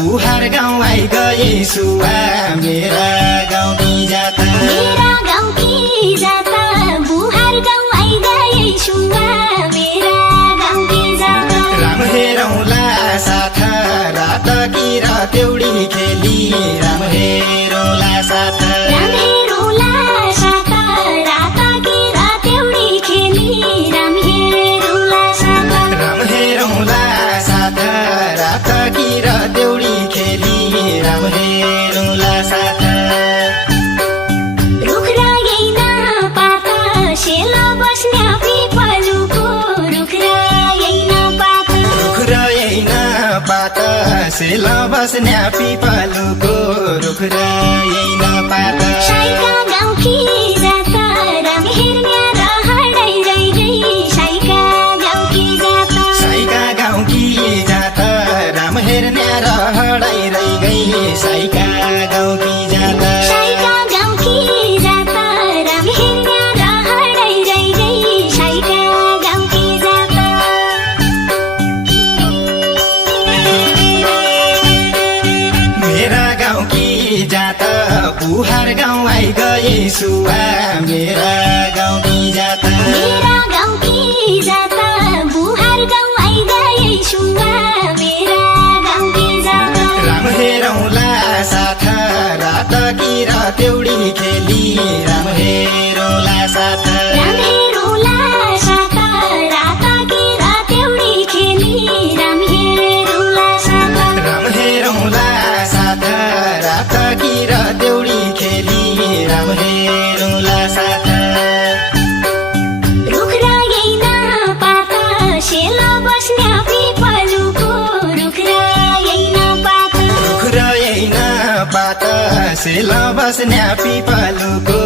बुहार गाउँ आई गए सुवा मेरा गाउँ की जाता मेरा गाउँ की जाता बुहार गाउँ आई गए सुवा मेरा गाउँ की जाता राम हेरौँला साथ रात की रात एउटी खेली राम हेरौँला साथ राम हेरौँला साथ रात की रात एउटी खेली राम हेरौँला साथ राम हेरौँला साथ रात की रात एउटी खेली राम हेरौँला साथ रुख रहेन पात सेल बस्ने पिपलुको रुख रहेन पात रुख रहेन पात सेल बस्ने पिपलुको रुख रहेन पात साइका गाउँकी जाता राम हेर्ने रहडै रैगै साइका गाउँकी जाता साइका गाउँकी जात राम हेर्ने रहडै रैगै साइका गाउँकी जात साइका गाउँकी जाता राम हेर्ने रहडै रैगै साइका गाउँकी जाता मेरा गाउँ की जात बुहार गाउँ आई गए सुवा मेरा गाउँ की जात मेरा गाउँ की जाता बुहार गाउँ आई गए सुवा मेरा गाउँ की जाता राम हेरौँला साथ रात की रात एउटी खेली राम हेरौँला साथ राम हेरौँला साथ रात की रात एउटी खेली राम हेरौँला साथ राम हेरौँला साथ रात की रात एउटी खेली राम हेरौँला साथ रुख रहेन पात सेल बस्ने पिपलुको रुख रहेन पात रुख रहेन पात सेल बस्ने पिपलुको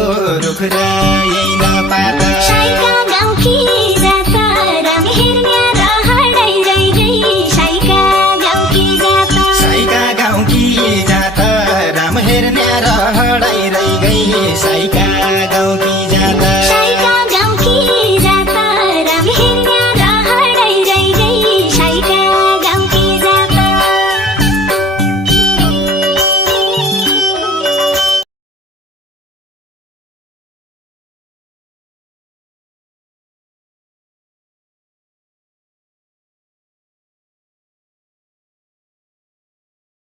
रुख रहेन